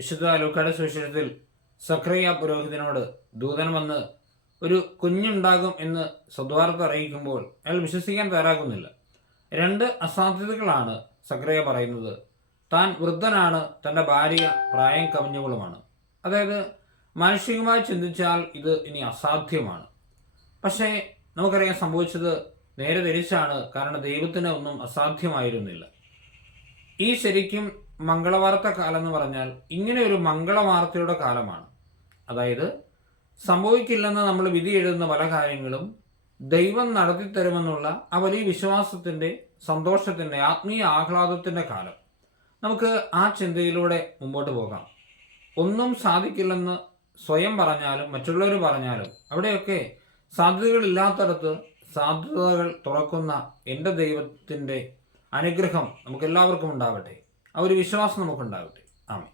വിശുദ്ധ ലൂക്കായുടെ സുവിശേഷത്തിൽ സക്രിയ പുരോഹിതനോട് ദൂതൻ വന്ന് ഒരു കുഞ്ഞുണ്ടാകും എന്ന് സദ്വാർത്ത അറിയിക്കുമ്പോൾ അയാൾ വിശ്വസിക്കാൻ തയ്യാറാകുന്നില്ല. രണ്ട് അസാധ്യതകളാണ് സക്രിയ പറയുന്നത്. താൻ വൃദ്ധനാണ്, തൻ്റെ ഭാര്യ പ്രായം കവിഞ്ഞവളുമാണ്. അതായത് മാനുഷികമായി ചിന്തിച്ചാൽ ഇത് ഇനി അസാധ്യമാണ്. പക്ഷേ നമുക്കറിയാൻ സംഭവിച്ചത് നേരെ തിരിച്ചാണ്. കാരണം ദൈവത്തിന് ഒന്നും അസാധ്യമായിരുന്നില്ല. ഈ ശരിക്കും മംഗളവാർത്ത കാലം എന്ന് പറഞ്ഞാൽ ഇങ്ങനെ ഒരു മംഗളവാർത്തയുടെ കാലമാണ്. അതായത് സംഭവിക്കില്ലെന്ന് നമ്മൾ വിധി എഴുതുന്ന പല കാര്യങ്ങളും ദൈവം നടത്തിത്തരുമെന്നുള്ള ആ വലിയ വിശ്വാസത്തിൻ്റെ, സന്തോഷത്തിൻ്റെ, ആത്മീയ ആഹ്ലാദത്തിൻ്റെ കാലം. നമുക്ക് ആ ചിന്തയിലൂടെ മുമ്പോട്ട് പോകാം. ഒന്നും സാധിക്കില്ലെന്ന് സ്വയം പറഞ്ഞാലും മറ്റുള്ളവർ പറഞ്ഞാലും അവിടെയൊക്കെ സാധ്യതകളില്ലാത്തടത്ത് സാധ്യതകൾ തുറക്കുന്ന എൻ്റെ ദൈവത്തിൻ്റെ അനുഗ്രഹം നമുക്കെല്ലാവർക്കും ഉണ്ടാവട്ടെ. ആ ഒരു വിശ്വാസം നമുക്കുണ്ടാവട്ടെ. ആമേൻ.